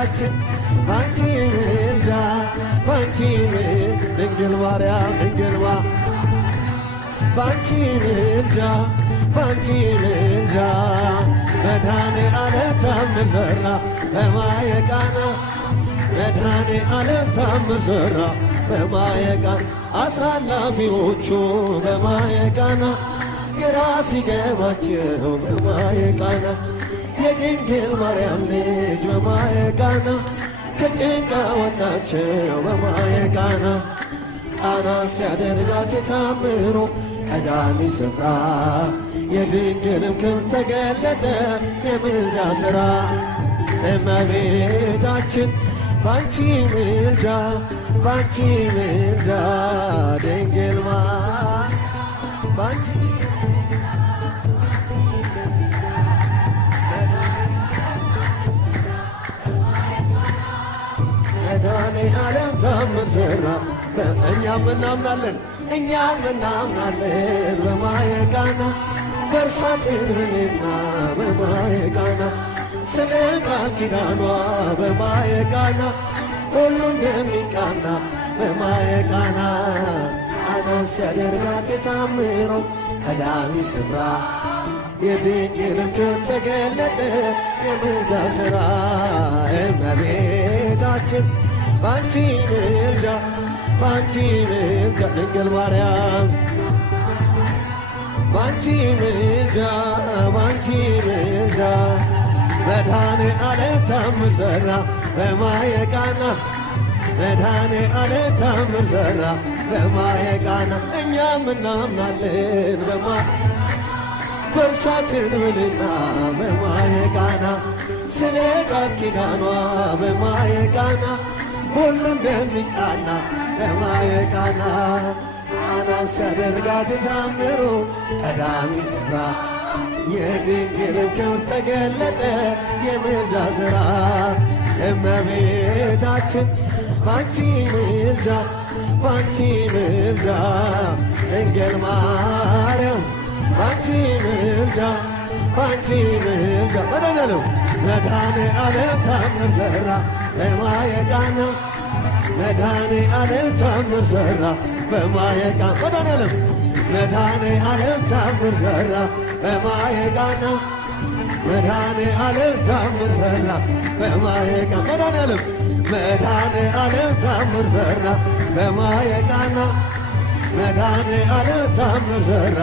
እመቤታችን ባንቺ ምልጃ ባንቺ ድንግል ማርያም ድንግል ባንቺ ምልጃ ባንቺ ምልጃ መድኃኔዓለም ታምር ሠራ በማየ ቃና መድኃኔዓለም ታምር ሠራ በማየ ቃና አሳላፊዎቹ በማየ ቃና ግራ ሲገባቸው በማየ ቃና የድንግል ማርያም ልጅ በማየ ቃና ከጭንቃ ወጣቸው በማየ ቃና ቃና ሲያደርጋት የታምሮ ቀዳሚ ስፍራ የድንግልም ክብር ተገለጠ የምልጃ ሥራ እመቤታችን ባንቺ ምልጃ ባንቺ ምልጃ ድንግል ባንቺ መድኃኔዓለም ታምር ሠራ እኛም እናምናለን በማየ ቃና በእርሷ ጽድቅና በማየ ቃና ስለ ቃል ኪዳኗ በማየ ቃና ሁሉ እንደሚቃና በማየ ቃና ቃናን ሲያደርጋት የታምሮ ቀዳሚ ስፍራ የድንግልም ክብር ተገለጠ የምልጃ ሥራ እመቤታችን ባንቺ ምልጃ ባንቺ ምልጃ ድንግል ማርያም ባንቺ ምልጃ ባንቺ ምልጃ መድኃኔዓለም ታምር ሠራ በማየ ቃና መድኃኔዓለም ታምር ሠራ በማየ ቃና እኛም እናምናለን በእርሷ ትንብልና በማየ ቃና ስለ ቃል ኪዳኗ በማየ ቃና ሁሉ እንደሚቃና በማየ ቃና ቃና ሲያደርጋት የታምሩ ቀዳሚ ስፍራ የድንግልም ክብር ተገለጠ የምልጃ ሥራ እመቤታችን ባንቺ ምልጃ ባንቺ ምልጃ ድንግል ማርያም ባንቺ ምልጃ ባንቺ ምልጃ መድኃኔዓለም መድኃኔዓለም ታምር ሠራ በማየ ቃና መድኃኔዓለም ታምር ሠራ በማየ ቃና መድኃኔዓለም ታምር ሠራ በማየ ቃና መድኃኔዓለም ታምር ሠራ በማየ ቃና መድኃኔዓለም ታምር ሠራ በማየ ቃና መድኃኔዓለም ታምር ሠራ